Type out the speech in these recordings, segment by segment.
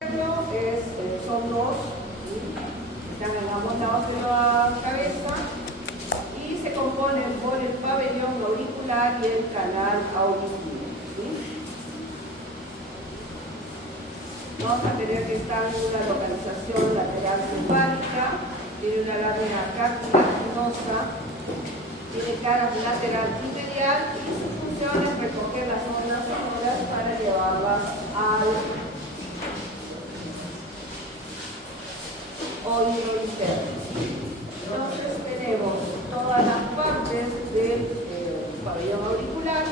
Son dos, están en ambos lados de la cabeza y se componen por el pabellón auricular y el canal auditivo. Vamos a tener que estar en una localización lateral cefálica, tiene una lámina cartilaginosa, tiene cara lateral y medial y su función es recoger las ondas sonoras para llevarlas al oído interno. Entonces tenemos todas las partes del pabellón auricular.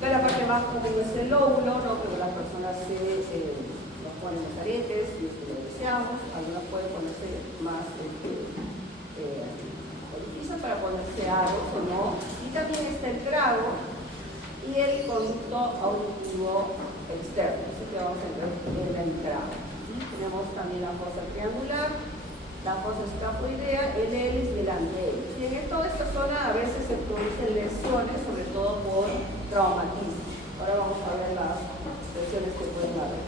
La parte más común es el lóbulo, ¿no? Pero las personas nos ponen los aretes, si es que lo deseamos. Algunas pueden ponerse más orificios para ponerse aros o no. Y también está el trago y el conducto auditivo externo. Eso que vamos a ver en el trago. Tenemos también la fosa triangular, la fosa escafoidea, el hélice y el antehélice. Y en toda esta zona a veces se producen lesiones, sobre todo por traumatismo. Ahora vamos a ver las lesiones que pueden haber.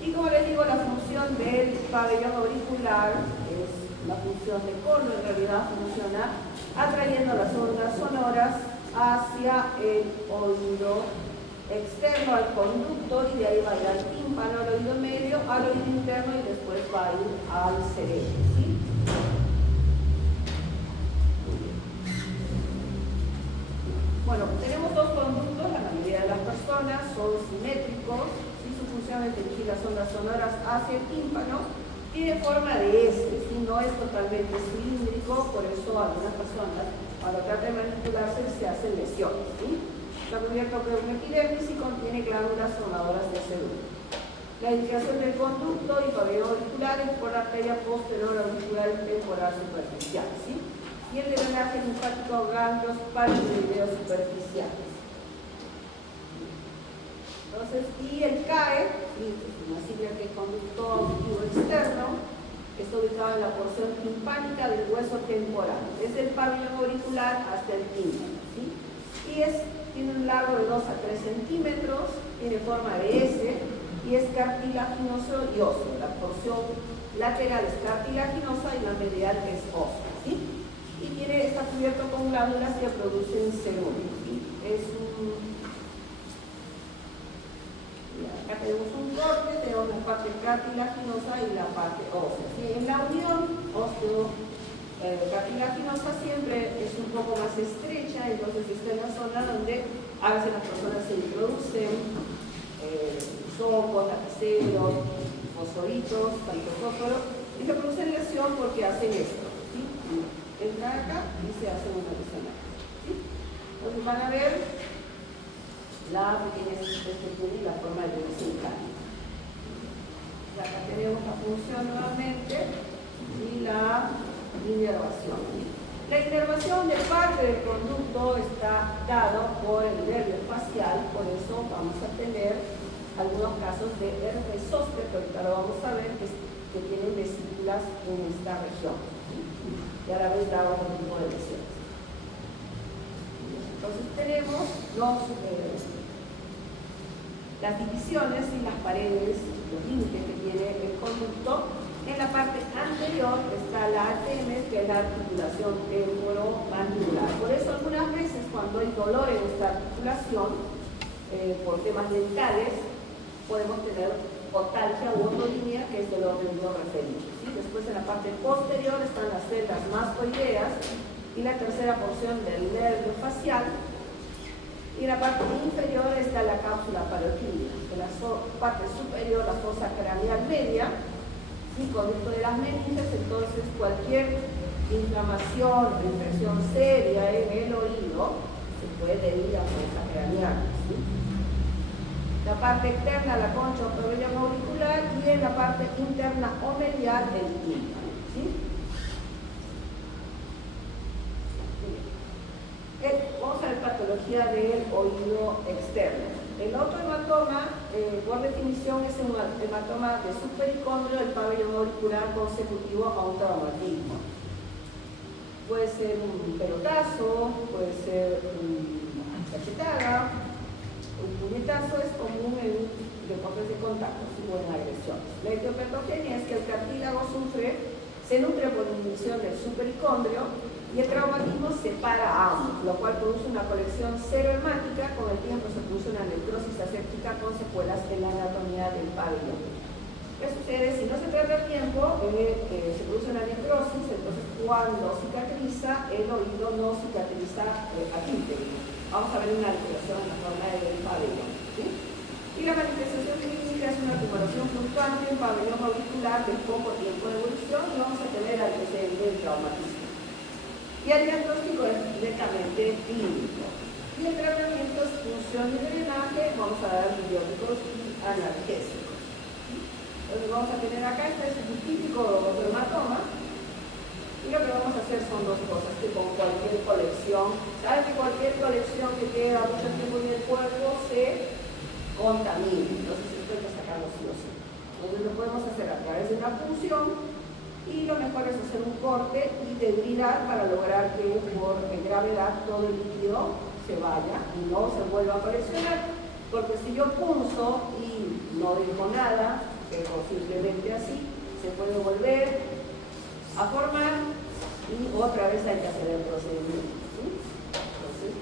Y como les digo, la función del pabellón auricular es la función de cono, en realidad funciona atrayendo las ondas sonoras hacia el oído externo, al conducto, y de ahí va a ir al tímpano, al oído medio, al oído interno y después va a ir al cerebro. ¿Sí? Bueno, tenemos dos conductos, la mayoría de las personas son simétricos, ¿sí? Su función es dirigir las ondas sonoras hacia el tímpano, tiene forma de S, ¿sí? No es totalmente cilíndrico, por eso algunas personas al tratar de manipularse se hacen lesiones. ¿Sí? Está cubierto por una epidermis y contiene glándulas formadoras de células. La indicación del conducto y pabellón auricular es por la arteria posterior auricular y temporal superficial. ¿Sí? Y el drenaje linfático, ganglios paratiroideos superficiales. Entonces, y el CAE, una sigla que es conducto auditivo externo, está ubicado en la porción timpánica del hueso temporal, desde el pabellón auricular hasta el tímpano. ¿Sí? Y tiene un largo de 2 a 3 centímetros, tiene forma de S y es cartilaginoso y óseo. La porción lateral es cartilaginosa y la medial es ósea. ¿Sí? Y está cubierto con glándulas que producen serum. ¿Sí? Acá tenemos un corte, tenemos la parte cartilaginosa y la parte ósea. ¿Sí? En la unión cartilaginosa siempre es un poco más estrecha, entonces está en la zona donde a veces las personas se introducen sopos, lapiceros, fosforitos, tanto fósforo, y se producen lesión porque hacen esto. ¿Sí? Entran acá y se hacen una lesión acá. ¿Sí? Entonces van a ver la pequeña estructura y la forma de desencaje. Acá tenemos la función nuevamente y la inervación. La inervación de parte del conducto está dado por el nervio facial, por eso vamos a tener algunos casos de herpes zóster, que ahorita lo vamos a ver, que tienen vesículas en esta región. Y a la vez da otro tipo de lesiones. Entonces tenemos las divisiones y las paredes, los límites que tiene el conducto. En la parte anterior está la ATM, que es la articulación temporomandibular. Por eso algunas veces cuando hay dolor en esta articulación, por temas dentales, podemos tener otalgia u otolinea, que es dolor del oído referido. ¿Sí? Después en la parte posterior están las celdas mastoideas y la tercera porción del nervio facial. Y en la parte inferior está la cápsula parotídea. En la parte superior, la fosa craneal media, y conducto de las meninges. Entonces cualquier inflamación o infección seria en el oído se puede deber a fosa craneal. ¿Sí? La parte externa, la concha o pabellón auricular, y en la parte interna o medial, el tímpano. ¿Sí? Vamos a ver patología del oído externo. El otro hematoma, por definición, es un hematoma de subpericondrio del pabellón auricular consecutivo a un traumatismo. Puede ser un pelotazo, puede ser una cachetada, un puñetazo. Es común en deportes de contacto o en agresiones. La etiopatogenia es que el cartílago se nutre por inhibición del supericondrio y el traumatismo separa a ambos, lo cual produce una colección serohemática. Con el tiempo se produce una necrosis aséptica con secuelas en la anatomía del pabellón. ¿Qué sucede? Si no se trata a tiempo, se produce una necrosis, entonces cuando cicatriza, el oído no cicatriza a íntegro. Vamos a ver una alteración en la forma del pabellón, ¿sí? Y la manifestación clínica es una tumoración fluctuante en pabellón auricular de poco tiempo de evolución y vamos a tener antecedentes del traumatismo. Y el diagnóstico es directamente clínico. Y el tratamiento es punción y drenaje, vamos a dar antibióticos y analgésicos. Entonces vamos a tener acá, este es un típico hematoma. Y lo que vamos a hacer son dos cosas, que con cualquier colección, ¿saben que cualquier colección que queda mucho tiempo en el cuerpo se contamina? Entonces esto hay que sacarlo sí o sí. Entonces lo podemos hacer a través de una punción y lo mejor es hacer un corte y debridar para lograr que por gravedad todo el líquido se vaya y no se vuelva a coleccionar. Porque si yo punzo y no dejo nada, pero simplemente así, se puede volver a formar y otra vez hay que hacer el procedimiento, ¿sí? Entonces,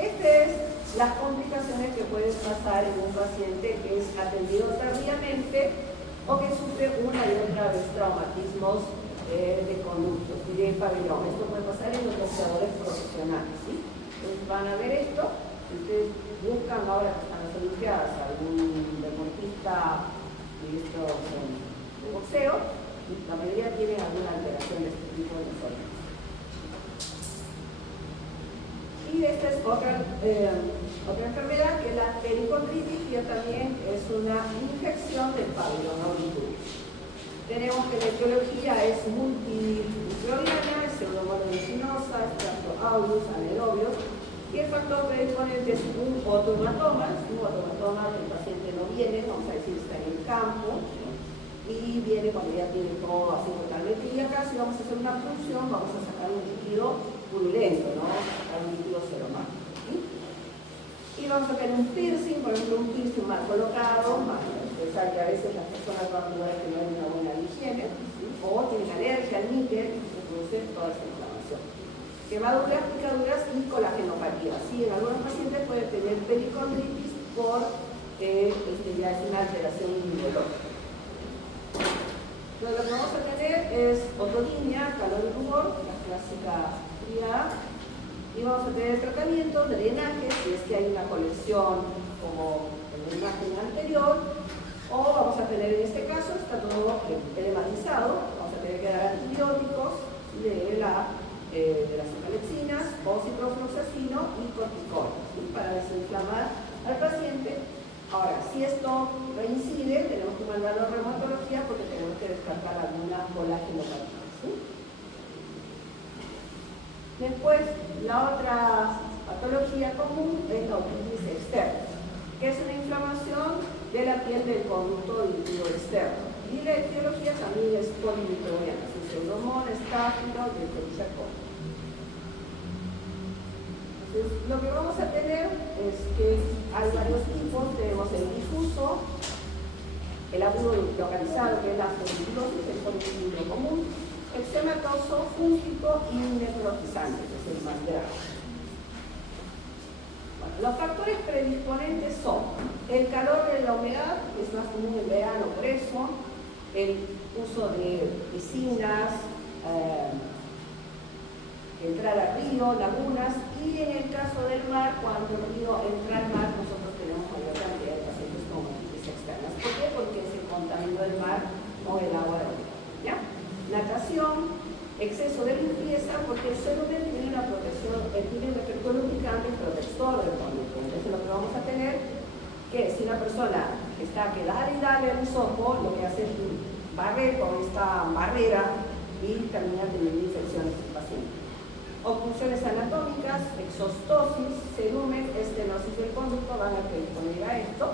estas es las complicaciones que pueden pasar en un paciente que es atendido tardíamente o que sufre una y otra vez traumatismos de conducto y de pabellón. Esto puede pasar en los boxeadores profesionales, ¿sí? Entonces van a ver esto. Si ustedes buscan ahora que están las Olimpiadas algún deportista de estos de boxeo, la mayoría tiene alguna alteración de este tipo de nosotros. Y esta es otra enfermedad, que es la pericondritis, que también es una infección del pabellón auricular. Tenemos que la etiología es multimicrobiana, es pseudomonas, Streptococcus anaerobios, y el factor predisponente es un otohematoma. Un otohematoma que el paciente no viene, vamos a decir, está en el campo, y viene cuando ya tiene todo así totalmente. Y acá, si vamos a hacer una punción, vamos a sacar un líquido purulento, ¿no? Vamos a sacar un líquido seromático, ¿sí? Y vamos a tener un piercing, por ejemplo, un piercing mal colocado, pensar que a veces las personas van a lugares que no hay una buena higiene, ¿sí? O tienen alergia al níquel, y se produce toda esa inflamación. Quemaduras, picaduras y colagenopatía. ¿Sí? En algunos pacientes puede tener pericondritis por ya es una alteración inmunológica. Lo que vamos a tener es otonia, calor y rubor, la clásica fría, y vamos a tener tratamiento, drenaje, si es que hay una colección como en la imagen anterior, o vamos a tener en este caso, está todo edematizado, vamos a tener que dar antibióticos de las cefalexinas o ciprofloxacino y corticoides, ¿sí? Para desinflamar al paciente. Ahora, si esto reincide, tenemos que mandarlo a reumatología porque tenemos que descartar alguna colagenopatía, ¿sí? Después, la otra patología común es la otitis externa, que es una inflamación de la piel del conducto auditivo externo. Y la etiología también es polimicrobiana, Pseudomonas, Staphylococcus y Escherichia coli. Entonces, lo que vamos a tener es que hay varios tipos. Tenemos el difuso, el agudo localizado, que es la foliculosis, el policiclo común, eczematoso, fúngico y necrotizante, que es el más grave. Bueno, los factores predisponentes son el calor y la humedad, que es más común en verano por eso, el uso de piscinas, entrar al río, lagunas, y en el caso del mar, cuando el río entra al mar, nosotros tenemos mayor cantidad de pacientes con otitis externas. ¿Por qué? Porque se contaminó el mar con el agua de río, ¿ya? Natación, exceso de limpieza, porque el celular tiene una protección, tiene un efecto lubricante protector del conducto. Entonces lo que vamos a tener, que si una persona está que dale y dale al hisopo, lo que hace es barrer con esta barrera y termina teniendo infecciones en el paciente. Obstrucciones anatómicas, exostosis, cerumen, estenosis del conducto van a predisponer a esto.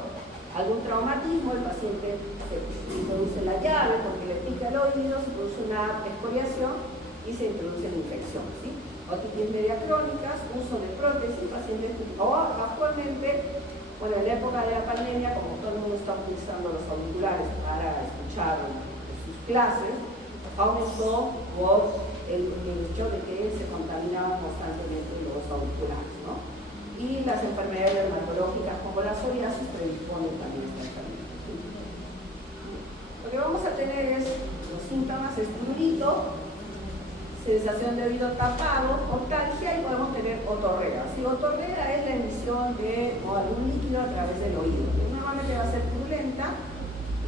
Algún traumatismo, el paciente se introduce la llave porque le pica el oído, se produce una excoriación y se introduce la infección, ¿sí? Otitis media crónicas, uso de prótesis, pacientes, o actualmente Bueno, en la época de la pandemia, como todo el mundo está utilizando los auriculares para escuchar sus clases, aumentó por el hecho de que se contaminaban constantemente los auriculares, ¿no? Y las enfermedades dermatológicas como la psoriasis predisponen también a esta enfermedad. Lo que vamos a tener es los síntomas, es prurito, sensación de oído tapado, octalgia, y podemos tener otorrea. Si otorrea es la emisión de algún líquido a través del oído, que normalmente va a ser purulenta,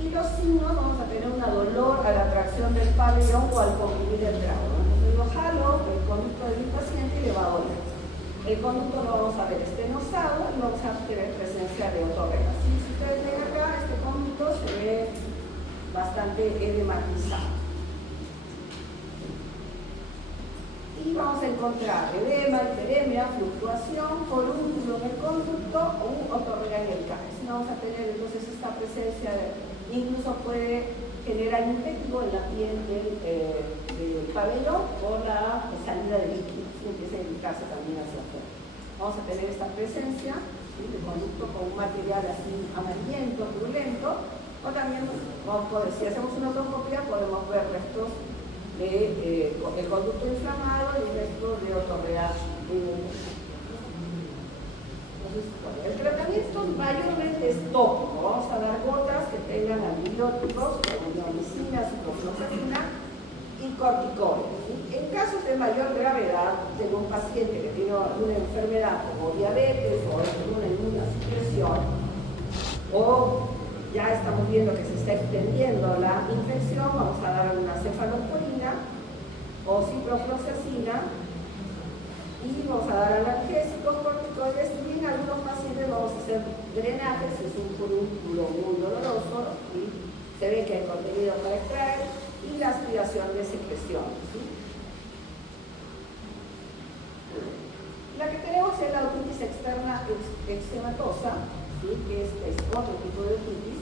y los signos vamos a tener un dolor a la tracción del pabellón o al comprimir el trago. Entonces lo jalo el conducto del paciente y le va a doler. El conducto lo vamos a ver estenosado y vamos a tener presencia de otorrea. Si ustedes ven acá, este conducto se ve bastante edematizado. Y vamos a encontrar edema, hiperemia, fluctuación, forúnculo en el conducto o un otorrea en el cáliz. Vamos a tener entonces esta presencia, incluso puede generar un péptico en la piel del pabellón por la salida de líquidos, y empieza a indicarse también hacia afuera. Vamos a tener esta presencia de conducto con un material así amarillento, purulento, o también vamos a poder, si hacemos una otoscopia, podemos ver restos el conducto inflamado y el resto de otorrea. Entonces, bueno, el tratamiento mayormente es tópico. Vamos a dar gotas que tengan antibióticos, como neomicina, ciprofloxacina y corticoides. En casos de mayor gravedad, tengo un paciente que tiene una enfermedad como diabetes o una inmunosupresión, o ya estamos viendo que se está extendiendo la infección, vamos a dar una cefalosporina o ciprofloxacina y vamos a dar analgésicos, corticoides, y en algunos pacientes vamos a hacer drenajes, es un furúnculo muy doloroso y se ve que hay contenido para extraer, y la aspiración de secreciones, ¿sí? La que tenemos es la otitis externa eczematosa, ¿sí? Que es otro tipo de otitis,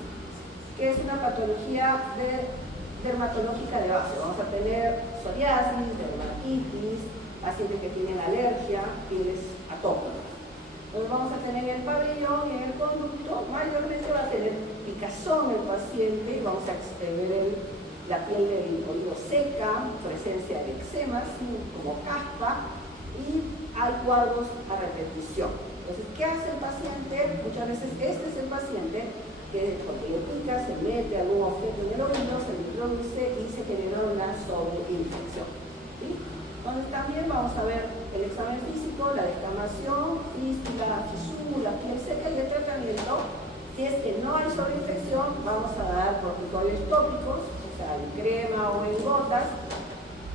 que es una patología dermatológica de base. Vamos a tener psoriasis, dermatitis, pacientes que tienen alergia, pieles atópicas. Entonces vamos a tener el pabellón y el conducto, mayormente va a tener picazón el paciente, y vamos a ver la piel del oído seca, presencia de eczema, ¿sí? Como caspa, y hay cuadros a repetición. Entonces, ¿qué hace el paciente? Muchas veces este es el paciente que cuando le pica, se mete algún objeto en el oído, se le introduce y se genera una sobreinfección, ¿sí? Entonces también vamos a ver el examen físico, la descamación, fístula, fisura, piel seca, y el tratamiento. Si es que no hay sobreinfección, vamos a dar corticoides tópicos, o sea, en crema o en gotas,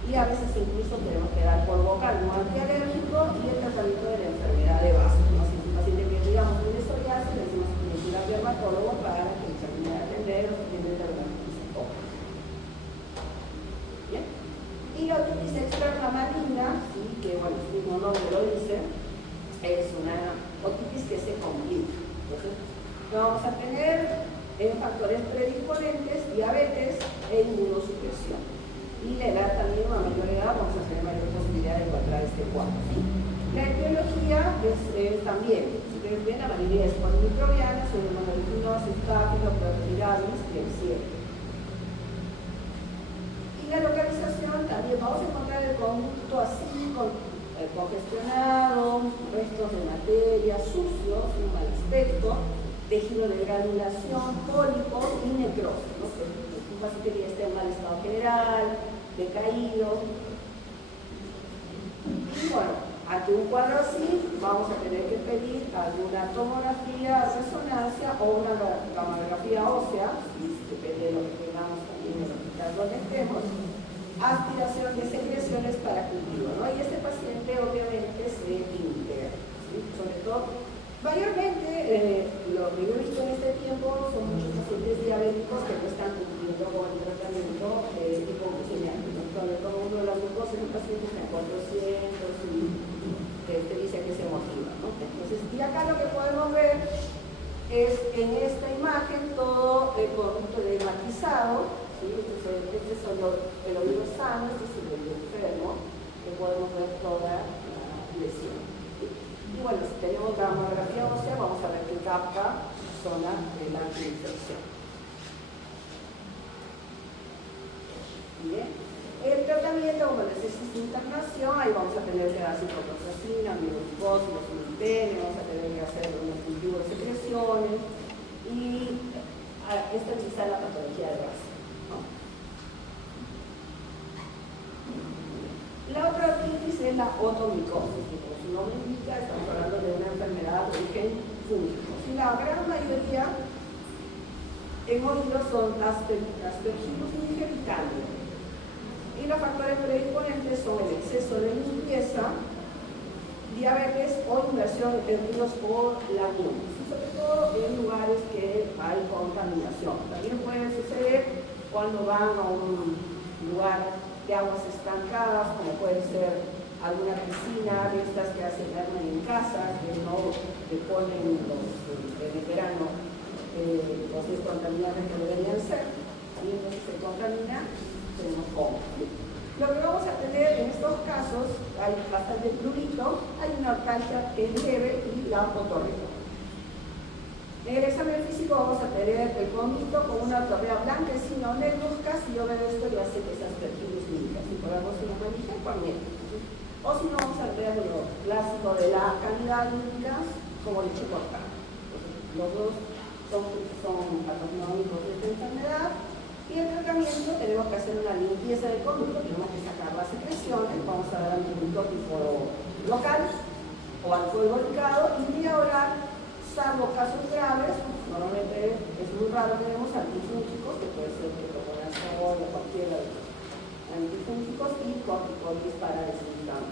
y a veces incluso tenemos que dar por bocal un antialérgico y el tratamiento de la enfermedad de base, ¿no? Si es un paciente que digamos tiene psoriasis, le decimos que ir al dermatólogo para que termine de atender o que tiene dermatitis atópica. Bien. Y la otitis externa maligna, ¿sí? Que bueno, su mismo nombre lo dice, es una otitis que se complica. Entonces, vamos a tener factores predisponentes, diabetes e inmunosupresión. Y la edad también, a mayor edad, vamos a tener mayor posibilidad de encontrar este cuadro, ¿sí? La etiología es también, ustedes ven, la mayoría es polimicrobiana, son monoliginosis, estáfilo, proteiramis, Klebsiella. Y la localización también, vamos a encontrar el conducto así, congestionado, restos de materia, sucios, un mal aspecto, tejido de granulación, pólipos y necrosis, ¿no? Un paciente que ya esté en mal estado general, decaído. Y bueno, ante un cuadro así, vamos a tener que pedir alguna tomografía, resonancia o una gamografía ósea, depende de lo que tengamos también en el hospital donde estemos, aspiración de secreciones para cultivo, ¿no? Y este paciente obviamente se integra, ¿sí? Sobre todo, mayormente, lo que yo he visto en este tiempo son muchos pacientes diabéticos que no están cumpliendo con el tratamiento tipo glucemiante, ¿no? Sobre todo uno de las glucosas en pacientes está en 400 y te dice que se motiva, ¿no? Entonces, y acá lo que podemos ver es en esta imagen todo el conducto dermatizado, ¿sí? Este es el oído sano, este es el oído enfermo, que podemos ver toda la lesión. Y bueno, si tenemos gamografía ósea, vamos a ver que capta la zona de la infección. Bien. El tratamiento, como les decía, es internación, ahí vamos a tener que dar ciprofloxacina, amilofosfos, milpene, vamos a tener que hacer unos cultivos de secreciones y estabilizar la patología de base, ¿no? La otra artritis es la otomicosis, que como su nombre indica, estamos hablando de una enfermedad de origen fúngico. Y la gran mayoría en oídos son aspergillus nigricales. Y los factores predisponentes son el exceso de limpieza, diabetes o inversión en ríos o lagunas, y sobre todo en lugares que hay contaminación. También puede suceder cuando van a un lugar de aguas estancadas, como puede ser alguna piscina de estas que hacen en casa, que no le ponen en el verano los descontaminantes que deberían ser, y entonces se contamina. Lo que vamos a tener en estos casos, hay bastante prurito, hay una ortalgia que es leve y la otorrina. En el examen físico vamos a tener el vómito con una otorrea blanquecina o negruzca. Si yo veo esto, ya sé que es aspergillus nigricans. Si ponemos una manija, también. O si no, vamos a ver lo clásico de la candida nigricans como leche cortada. Los dos son patógenos de esta enfermedad. Y el tratamiento, tenemos que hacer una limpieza del conducto, tenemos que sacar las secreciones, vamos a dar antibiótico local o alcohol volcado y vía oral, salvo casos graves. Normalmente es muy raro que tenemos antifúngicos, que puede ser ketoconazol o cualquiera de los antifúngicos, y corticoides para desinflamar.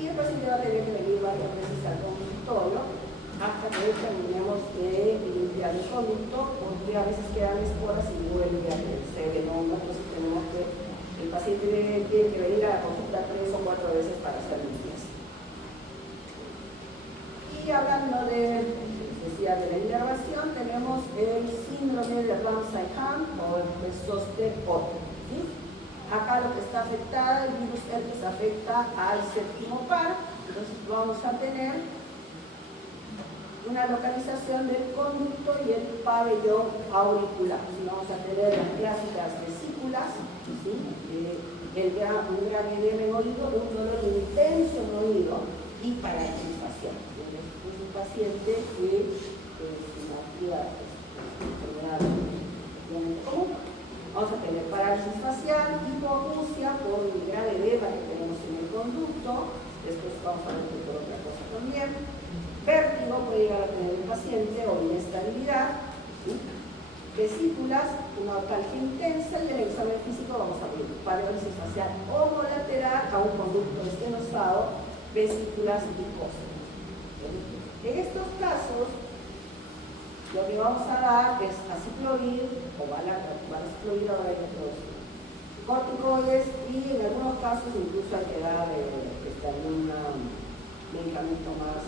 Y el paciente va a tener que venir varias veces al consultorio hasta que terminemos de limpiar el conducto, porque a veces quedan esporas y vuelve a crecer el hongo. Entonces el paciente tiene que venir a la consulta 3 o 4 veces para hacer limpieza. Y hablando de la inervación, tenemos el síndrome de Ramsay-Hunt o el Zoster-Otter, ¿sí? Acá lo que está afectado, el virus herpes afecta al séptimo par, entonces vamos a tener una localización del conducto y el pabellón auricular. Vamos a tener las clásicas vesículas, ¿sí? Un gran edema en oído, un dolor intenso en oído y parálisis facial. Es un paciente que es una enfermedad común. Vamos a tener parálisis facial, hipoacusia por el gran edema que tenemos en el conducto. Después vamos a ver por otra cosa también. Vértigo puede llegar a tener el paciente o inestabilidad, ¿sí? Vesículas, una ortalgia intensa, y en el examen físico vamos a ver parálisis facial homolateral a un conducto estenosado, vesículas y cosas. En estos casos, lo que vamos a dar es aciclovir o valaciclovir o corticoides, y en algunos casos incluso hay que dar algún medicamento más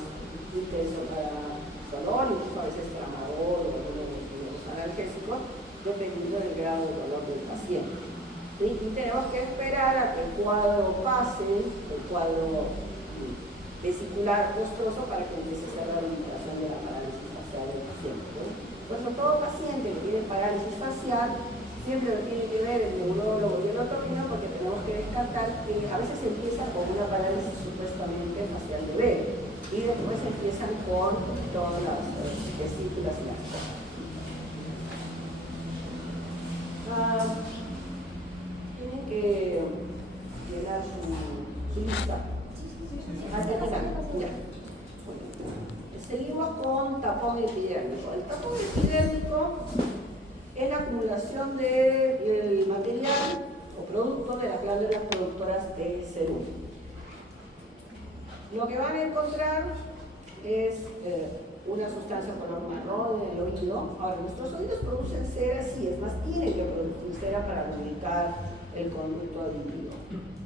intenso para dolor, incluso a veces tramador o algunos analgésicos, dependiendo del grado de dolor del paciente. ¿Sí? Y tenemos que esperar a que el cuadro pase, el cuadro vesicular postroso, para que empiece a hacer la recuperación de la parálisis facial del paciente. Por eso todo paciente que tiene parálisis facial siempre lo tiene que ver el neurólogo y el otorrino, porque tenemos que descartar que a veces empieza con una parálisis supuestamente facial leve y después empiezan con todas las vesículas y las cosas. Tienen que llenar su lista. Ya. Seguimos con tapón epidérmico. El tapón epidérmico es la acumulación del material o producto de las glándulas productoras de serum. Lo que van a encontrar es una sustancia color marrón en el oído. Ahora, nuestros oídos producen cera, sí, es más, tienen que producir cera para lubricar el conducto auditivo.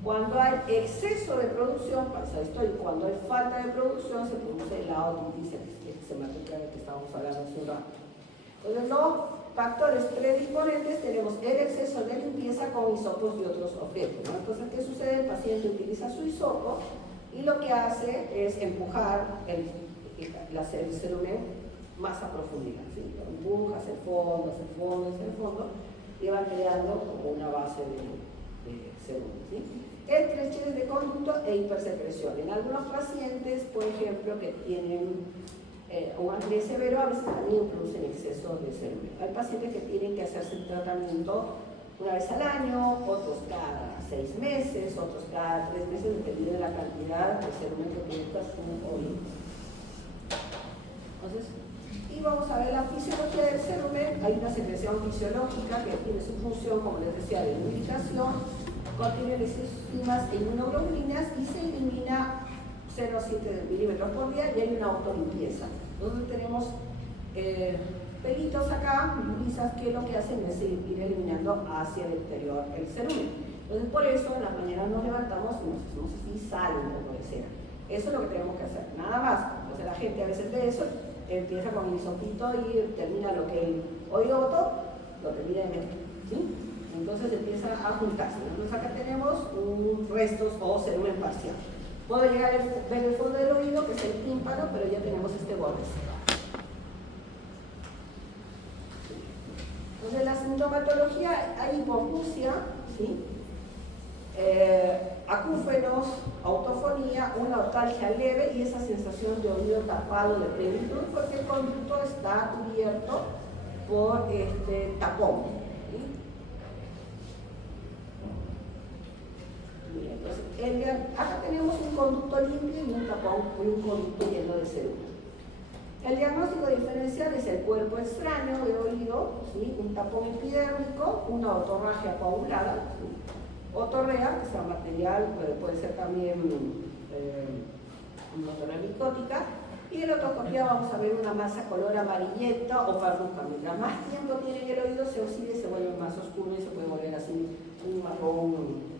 Cuando hay exceso de producción, pasa esto, y cuando hay falta de producción, se produce la otitis eczemática de que estábamos hablando hace un rato. Entonces, los factores predisponentes tenemos el exceso de limpieza con hisopos y otros objetos, ¿no? Entonces, ¿qué sucede? El paciente utiliza su hisopo, Y lo que hace es empujar el cerumen más a profundidad, ¿sí? Lo empuja hacia el fondo, hacia el fondo, hacia el fondo, y va creando como una base de cerumen, ¿sí? Estrechez de conducto e hipersecreción. En algunos pacientes, por ejemplo, que tienen un acné severo, a veces también producen exceso de cerumen. Hay pacientes que tienen que hacerse el tratamiento una vez al año, otros cada 6 meses, otros cada 3 meses, dependiendo de la cantidad de cerumen que produzca su oído. Entonces, y vamos a ver la fisiología del cerumen. Hay una secreción fisiológica que tiene su función, como les decía, de lubricación, contiene enzimas e inmunoglobulinas y se elimina 0,7 milímetros por día y hay una autolimpieza. Entonces tenemos pelitos acá, lisas, que lo que hacen es ir eliminando hacia el exterior el cerumen. Entonces por eso en las mañanas nos levantamos y nos hacemos así, sale un poco de cera. Eso es lo que tenemos que hacer, nada más. Entonces la gente a veces ve eso, empieza con el hisopito y termina lo que el oído lo termina de meter, ¿sí? Entonces empieza a juntarse. Entonces acá tenemos restos o cerumen parcial. Puedo llegar a ver el fondo del oído, que es el tímpano, pero ya tenemos este borde. Entonces la sintomatología, hay hipoacusia, ¿sí? Acúfenos, autofonía, una otalgia leve y esa sensación de oído tapado de plenitud, porque el conducto está cubierto por este tapón, ¿sí? Bien, entonces, acá tenemos un conducto limpio y un tapón y un conducto lleno de cerumen. El diagnóstico diferencial es el cuerpo extraño de oído, ¿sí? Un tapón epidérmico, una otorragia coagulada, ¿sí? Otorrea, que sea material, puede ser también una otorrea micótica, y en la otoscopía vamos a ver una masa color amarillenta o parduzca. Mientras más tiempo tiene en el oído, se oxida y se vuelve más oscuro y se puede volver así un marrón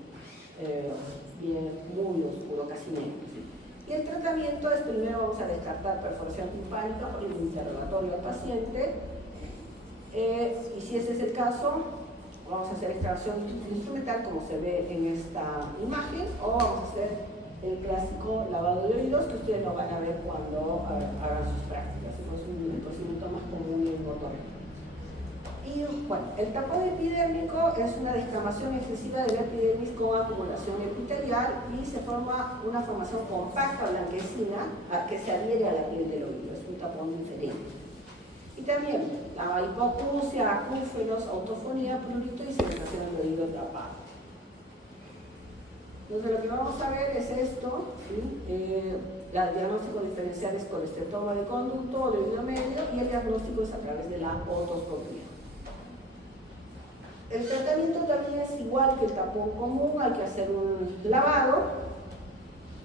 bien muy oscuro, casi negro, ¿sí? Y el tratamiento es, primero vamos a descartar perforación timpánica por el interrogatorio al paciente, y si ese es el caso, vamos a hacer extracción instrumental como se ve en esta imagen, o vamos a hacer el clásico lavado de oídos que ustedes lo van a ver cuando hagan sus prácticas. Es un procedimiento más común en otorrino. Y bueno, el tapón epidérmico es una descamación excesiva de la epidermis con acumulación epitelial y se forma una formación compacta blanquecina que se adhiere a la piel del oído. Es un tapón diferente. Y también la hipoacusia, acúfenos, autofonía, prurito y sensación del oído tapado. Entonces lo que vamos a ver es esto, ¿sí? El diagnóstico diferencial es con estetoma de conducto o de oído medio y el diagnóstico es a través de la otoscopía. El tratamiento también es igual que el tapón común, hay que hacer un lavado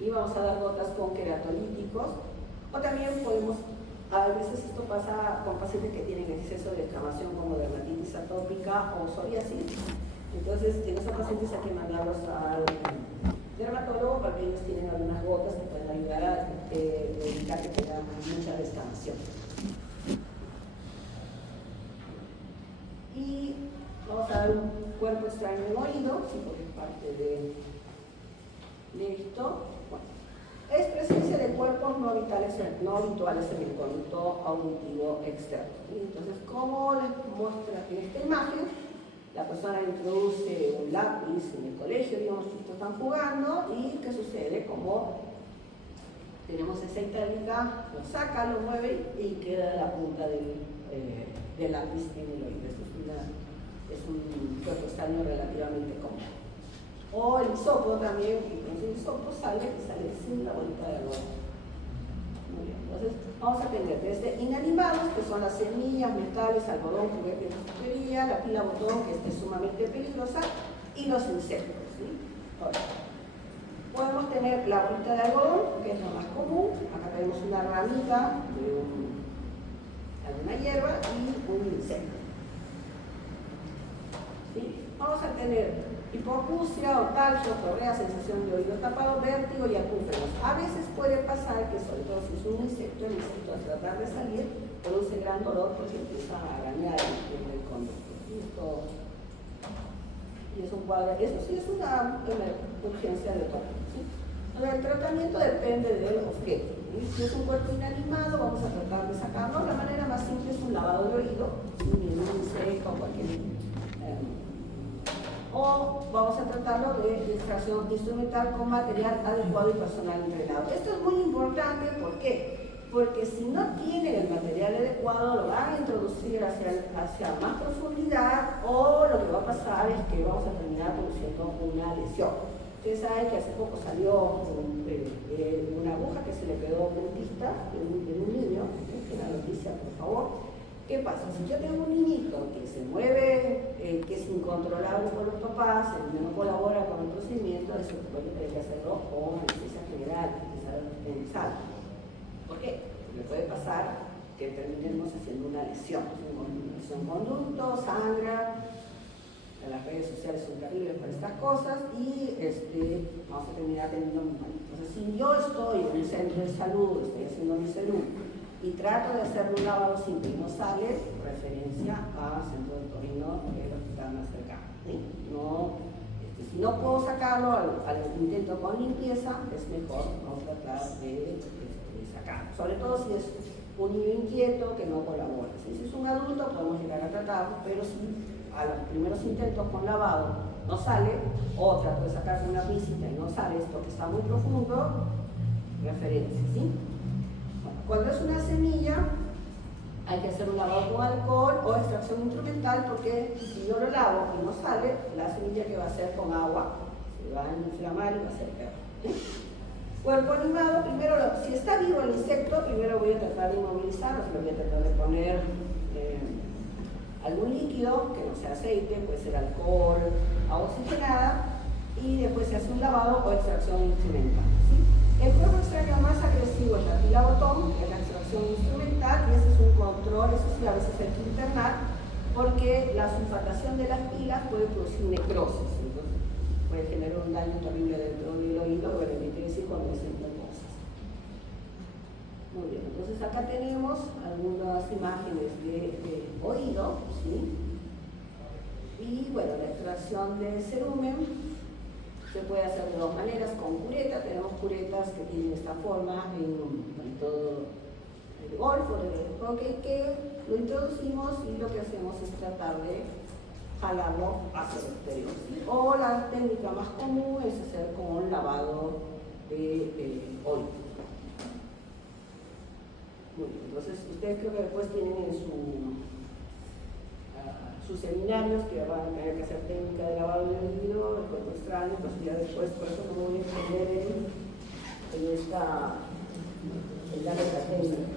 y vamos a dar gotas con queratolíticos, o también podemos, a veces esto pasa con pacientes que tienen exceso de descamación como dermatitis atópica o psoriasis. Entonces en esos pacientes hay que mandarlos al dermatólogo porque ellos tienen algunas gotas que pueden ayudar a evitar que tengan mucha descamación. Y vamos a dar un cuerpo extraño en oído, sí, porque es parte de esto. Bueno, es presencia de cuerpos no habituales en el conducto auditivo externo. ¿Sí? Entonces, como les muestra en esta imagen, la persona introduce un lápiz en el colegio, digamos que están jugando, y ¿qué sucede? Como tenemos esa itálica, lo saca, lo mueve y queda la punta del lápiz en el oído. Esto es un cuerpo extraño relativamente común. O el hisopo también, entonces el hisopo sale sin la bolita de algodón. Muy bien, entonces vamos a aprender desde inanimados, que son las semillas, metales, algodón, juguetes, chuchería, la pila botón, que es sumamente peligrosa, y los insectos, ¿sí? Ahora, podemos tener la bolita de algodón, que es lo más común. Acá tenemos una ramita de alguna hierba y un insecto. ¿Sí? Vamos a tener hipoacusia, otalgia, otorrea, sensación de oído tapado, vértigo y acúfenos. A veces puede pasar que, sobre todo si es un insecto, el insecto al tratar de salir produce gran dolor porque empieza a arañar el conducto. Y es un cuadro, eso sí es una urgencia de otorrino, ¿sí? El tratamiento depende del objeto. Si es un cuerpo inanimado, vamos a tratar de sacarlo. La manera más simple es un lavado de oído, sin seco o cualquier. O vamos a tratarlo de extracción instrumental con material adecuado y personal entrenado. Esto es muy importante, ¿por qué? Porque si no tienen el material adecuado, lo van a introducir hacia más profundidad, o lo que va a pasar es que vamos a terminar produciendo una lesión. Ustedes saben que hace poco salió una aguja que se le quedó puntista en un niño, que la noticia, por favor. ¿Qué pasa? Si yo tengo un niñito que se mueve, que es incontrolable por los papás, el niño no colabora con el procedimiento, eso después tiene que hacerlo con anestesia general, anestesia. ¿Por qué? Porque puede pasar que terminemos haciendo una lesión conducto, sangra. Las redes sociales son terribles para estas cosas y vamos a terminar teniendo un mal. Entonces, si yo estoy en un centro de salud, estoy haciendo mi salud y trato de hacer un lavado simple y no sale, referencia a centro de otorrino, que es el hospital más cercano. ¿Sí? No, si no puedo sacarlo al intento con limpieza, es mejor no tratar de sacarlo. Sobre todo si es un niño inquieto que no colabora. Si es un adulto, podemos llegar a tratarlo, pero si a los primeros intentos con lavado no sale, o trato de sacar con una piscina y no sale, esto que está muy profundo, referencia, ¿sí? Bueno, cuando es una semilla, hay que hacer un lavado con alcohol o extracción instrumental, porque si yo lo lavo y no sale, la semilla que va a hacer con agua se va a inflamar y va a ser peor, ¿sí? Cuerpo animado, primero, si está vivo el insecto, primero voy a tratar de inmovilizarlo, voy a tratar de poner algún líquido, que no sea aceite, puede ser alcohol, agua oxigenada, y después se hace un lavado o extracción instrumental, ¿sí? El cuerpo extraño más agresivo es la pilabotón, que es la extracción instrumental, y ese es un control, eso sí, a veces hay que internar, porque la sulfatación de las pilas puede producir necrosis, entonces puede generar un daño terrible dentro del oído, bueno, hay que decir cuando hacen cosas. Muy bien, entonces acá tenemos algunas imágenes de oído, ¿sí? Y bueno, la extracción de cerumen se puede hacer de dos maneras, con cureta. Tenemos curetas que tienen esta forma en todo el golfo, del hockey, que lo introducimos y lo que hacemos es tratar de jalarlo hacia el exterior, ¿sí? O la técnica más común es hacer con lavado de oído. Muy bien, entonces ustedes creo que después tienen en sus seminarios que van a tener que hacer técnica de lavado de oído, el cuerpo extraño, pues ya después, por eso no me voy a extender en dar esta técnica.